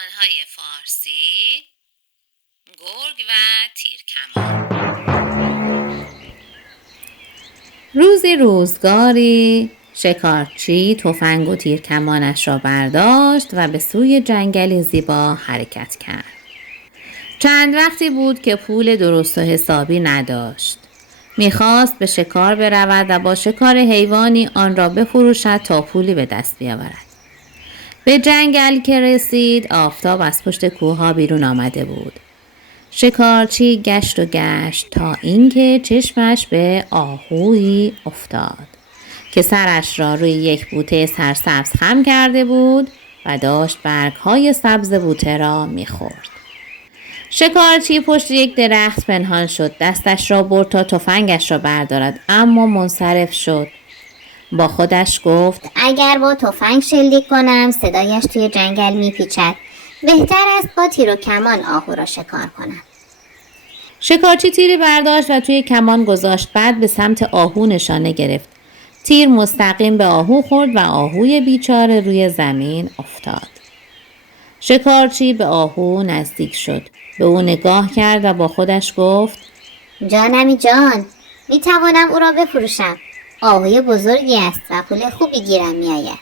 داستان‌های فارسی، گرگ و تیرکمان. روزی روزگاری شکارچی تفنگ و تیرکمانش را برداشت و به سوی جنگل زیبا حرکت کرد. چند وقتی بود که پول درست و حسابی نداشت. میخواست به شکار برود و با شکار حیوانی آن را بفروشد تا پولی به دست بیاورد. به جنگل که رسید آفتاب از پشت کوهها بیرون آمده بود. شکارچی گشت و گشت تا اینکه چشمش به آهویی افتاد که سرش را روی یک بوته سرسبز خم کرده بود و داشت برگ‌های سبز بوته را می‌خورد. شکارچی پشت یک درخت پنهان شد، دستش را برد تا تفنگش را بردارد، اما منصرف شد. با خودش گفت اگر با تفنگ شلیک کنم صدایش توی جنگل میپیچد. بهتر است با تیر و کمان آهو را شکار کنم. شکارچی تیری برداشت و توی کمان گذاشت، بعد به سمت آهو نشانه گرفت. تیر مستقیم به آهو خورد و آهوی بیچاره روی زمین افتاد. شکارچی به آهو نزدیک شد. به او نگاه کرد و با خودش گفت جانمی جان، میتوانم او را بفروشم. آهوی بزرگی است و پول خوبی گیرم میآید.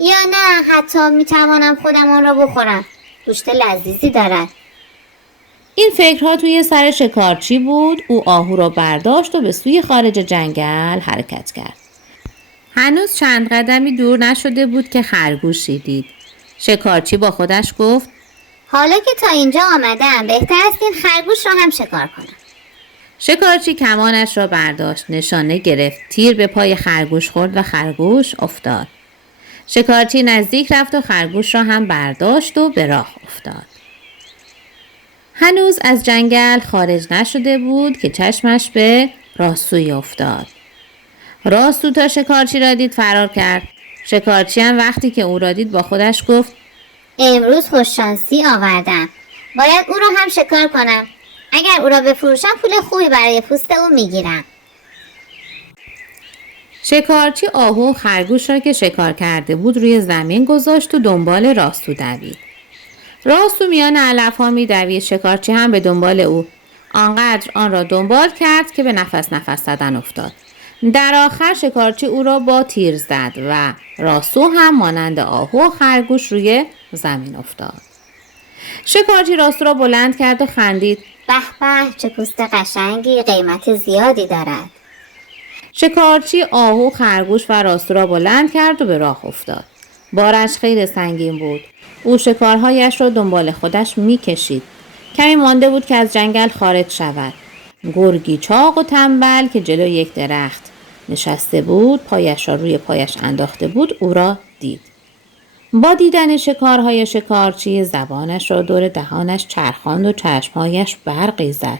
یا نه، حتی میتوانم خودم آن را بخورم. گوشت لذیذی دارد. این فکرها توی سر شکارچی بود. او آهو را برداشت و به سوی خارج جنگل حرکت کرد. هنوز چند قدمی دور نشده بود که خرگوشی دید. شکارچی با خودش گفت حالا که تا اینجا آمدم بهتر است این خرگوش را هم شکار کنم. شکارچی کمانش را برداشت، نشانه گرفت، تیر به پای خرگوش خورد و خرگوش افتاد. شکارچی نزدیک رفت و خرگوش را هم برداشت و به راه افتاد. هنوز از جنگل خارج نشده بود که چشمش به راسوی افتاد. راسو تا شکارچی را دید فرار کرد. شکارچی هم وقتی که او را دید با خودش گفت امروز خوششانسی آوردم. باید او را هم شکار کنم. اگر او را بفروشم پول خوبی برای پوست او میگیرم. شکارچی آهو و خرگوش را که شکار کرده بود روی زمین گذاشت و دنبال راسو دوید. راسو میان علف‌ها می‌دوید. شکارچی هم به دنبال او. آنقدر آن را دنبال کرد که به نفس زدن افتاد. در آخر شکارچی او را با تیر زد و راسو هم مانند آهو و خرگوش روی زمین افتاد. شکارچی راسو را بلند کرد و خندید. به به، چه پوست قشنگی، قیمت زیادی دارد. شکارچی آهو، خرگوش و راسو را بلند کرد و به راه افتاد. بارش خیلی سنگین بود. او شکارهایش را دنبال خودش می‌کشید. کمی مانده بود که از جنگل خارج شود. گرگی چاق و تنبل که جلوی یک درخت نشسته بود، پایش را روی پایش انداخته بود، او را دید. با دیدن شکارهای شکارچی زبانش را دور دهانش چرخاند و چشمهایش برقی زد.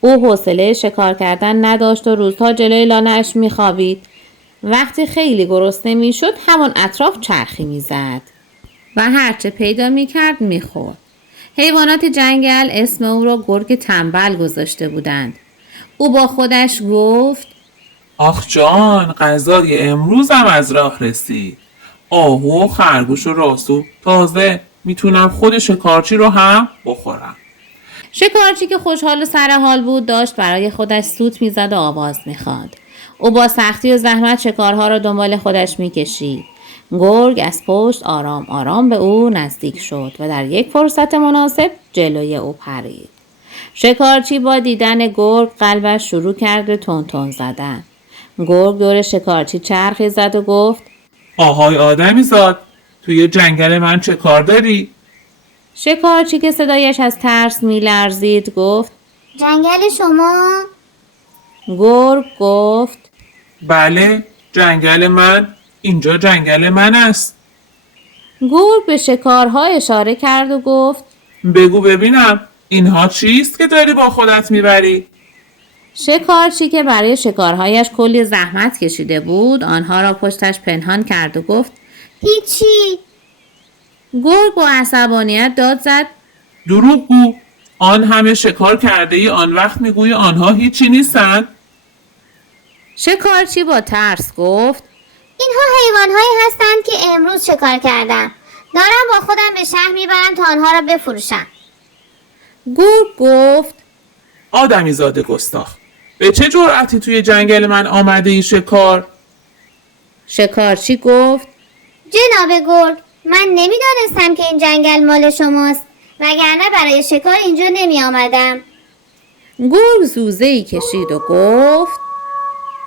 او حوصله شکار کردن نداشت و روزها جلوی لانه‌اش می‌خوابید. وقتی خیلی گرسنه میشد همان اطراف چرخی میزد و هرچه پیدا میکرد میخورد. حیوانات جنگل اسم او را گرگ تنبل گذاشته بودند. او با خودش گفت آخ جان، غذای امروزم از راه رسید. آهو و خرگوش و راسو، تازه میتونم خود شکارچی رو هم بخورم. شکارچی که خوشحال و سرحال بود داشت برای خودش سوت میزد و آواز میخواند. او با سختی و زحمت شکارها را دنبال خودش میکشید. گرگ از پشت آرام آرام به او نزدیک شد و در یک فرصت مناسب جلوی او پرید. شکارچی با دیدن گرگ قلبش شروع کرد به تون تون زدن. گرگ دور شکارچی چرخی زد و گفت آهای آدمی زاد، توی جنگل من چه کار داری؟ شکارچی که صدایش از ترس میلرزید گفت جنگل شما؟ گرگ گفت بله، جنگل من، اینجا جنگل من است. گرگ به شکارها اشاره کرد و گفت بگو ببینم، اینها چیست که داری با خودت میبری؟ شکارچی که برای شکارهایش کلی زحمت کشیده بود آنها را پشتش پنهان کرد و گفت هیچی. گرگ با عصبانیت داد زد دروغ گو، آن همه شکار کرده ای آن وقت میگویی آنها هیچی نیستند؟ شکارچی با ترس گفت اینها حیوانهایی هستند که امروز شکار کردم. دارم با خودم به شهر میبرم تا آنها را بفروشم. گرگ گفت آدمی زاده گستاخ، به چه جرأتی توی جنگل من آمده ای شکار؟ شکارچی گفت جناب گرگ، من نمیدانستم که این جنگل مال شماست، وگرنه برای شکار اینجا نمی آمدم. گرگ زوزه‌ای کشید و گفت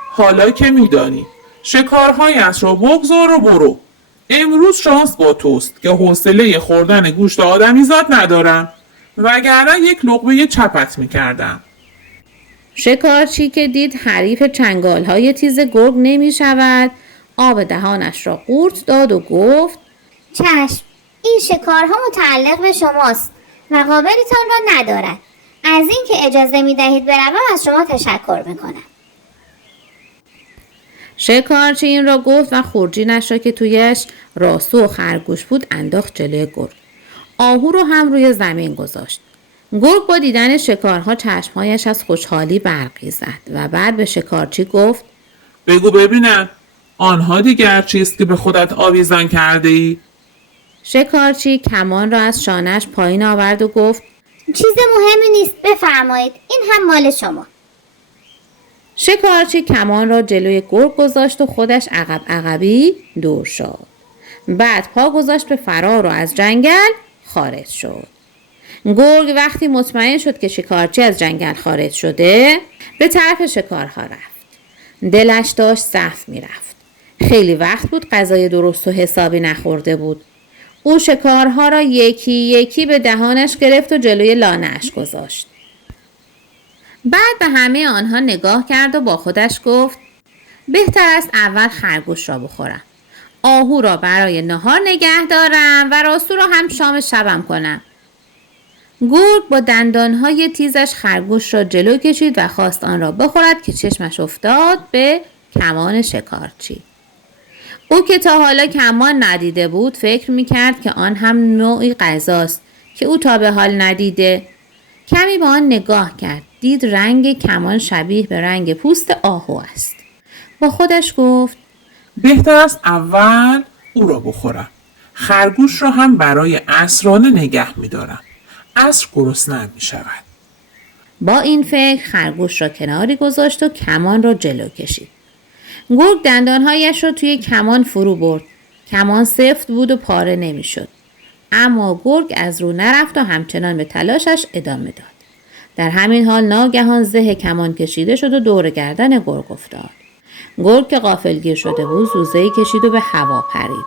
حالا که میدانی شکارهایش را بگذار و برو. امروز شانس با توست که حوصله خوردن گوشت آدمی زاد ندارم، وگرنه یک لقمه چپت میکردم. شکارچی که دید حریف چنگال‌های تیز گرگ نمی شود، آب دهانش را قورت داد و گفت چشم، این شکارها متعلق به شماست و قابلیتان را ندارد. از اینکه اجازه می دهید بروم از شما تشکر می کنم. شکارچی این را گفت و خورجینش را که تویش راسو و خرگوش بود انداخت جلوی گرگ. آهو رو هم روی زمین گذاشت. گرگ با دیدن شکارها چشمهایش از خوشحالی برقی زد و بعد به شکارچی گفت بگو ببینم آنها دیگر چیست که به خودت آویزان کرده ای؟ شکارچی کمان را از شانه‌اش پایین آورد و گفت چیز مهمی نیست، بفرمایید، این هم مال شما. شکارچی کمان را جلوی گرگ گذاشت و خودش عقب عقبی دور شد. بعد پا گذاشت به فرار و از جنگل خارج شد. گرگ وقتی مطمئن شد که شکارچی از جنگل خارج شده، به طرف شکارها رفت. دلش داشت صف می رفت. خیلی وقت بود غذای درست و حسابی نخورده بود. او شکارها را یکی یکی به دهانش گرفت و جلوی لانه‌اش گذاشت. بعد به همه آنها نگاه کرد و با خودش گفت بهتر است اول خرگوش را بخورم. آهو را برای نهار نگه دارم و راسو را هم شام شبم کنم. گرگ با دندانهای تیزش خرگوش را جلو کشید و خواست آن را بخورد که چشمش افتاد به کمان شکارچی. او که تا حالا کمان ندیده بود فکر میکرد که آن هم نوعی غذاست که او تا به حال ندیده. کمی به آن نگاه کرد. دید رنگ کمان شبیه به رنگ پوست آهو است. با خودش گفت بهتر است اول او را بخورم. خرگوش را هم برای عصرانه نگه می‌دارم. عصر گرسنه‌ام می‌شود. با این فکر خرگوش را کناری گذاشت و کمان را جلو کشید. گرگ دندانهایش را توی کمان فرو برد. کمان سفت بود و پاره نمی‌شد. اما گرگ از رو نرفت و همچنان به تلاشش ادامه داد. در همین حال ناگهان زه کمان کشیده شد و دور گردن گرگ افتاد. گرگ که غافلگیر شده بود زوزه‌ای کشید و به هوا پرید.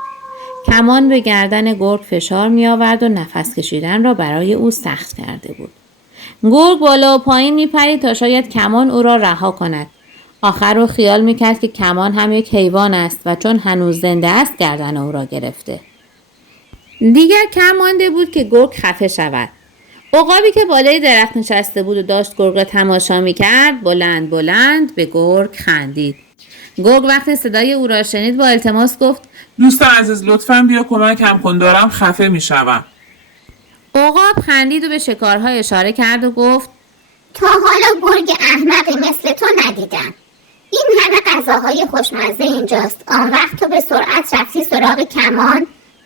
کمان به گردن گرگ فشار می آورد و نفس کشیدن را برای او سخت کرده بود. گرگ بالا و پایین می پرید تا شاید کمان او را رها کند. آخر او خیال می کرد که کمان هم یک حیوان است و چون هنوز زنده است گردن او را گرفته. دیگر کم مانده بود که گرگ خفه شود. عقابی که بالای درخت نشسته بود و داشت گرگ را تماشا می کرد بلند بلند به گرگ خندید. گرگ وقتی صدای او را شنید با التماس گفت دوست عزیز لطفاً بیا کمکم کن، دارم خفه میشوم. عقاب خندید و به شکارها اشاره کرد و گفت تا حالا گرگ احمقی مثل تو ندیدم. این همه غذاهای خوشمزه اینجاست، آن وقت تو به سرعت رفتی سراغ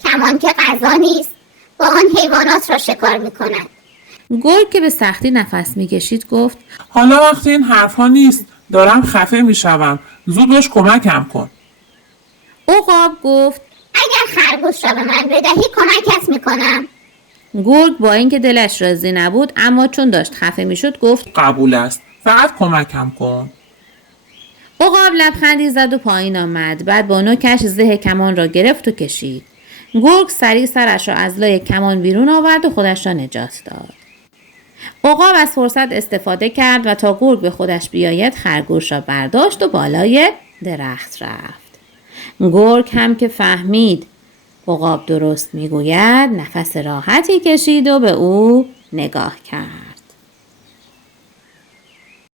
کمان که غذا نیست، با آن حیوانات را شکار میکند. گرگ که به سختی نفس میکشید گفت حالا وقت این حرفها نیست، دارم خفه میشوم. زود باش کمکم کن. عقاب گفت اگر خرگوش را به من بدهی کمکت میکنم. گرگ با اینکه دلش راضی نبود اما چون داشت خفه میشد گفت قبول است، فقط کمکم کن. عقاب لبخندی زد و پایین آمد. بعد با نوکش زه کمان را گرفت و کشید. گرگ سریع سرش را از لای کمان بیرون آورد و خودش را نجات داد. عقاب از فرصت استفاده کرد و تا گرگ به خودش بیاید خرگوش را برداشت و بالای درخت رفت. گرگ هم که فهمید عقاب درست میگوید نفس راحتی کشید و به او نگاه کرد.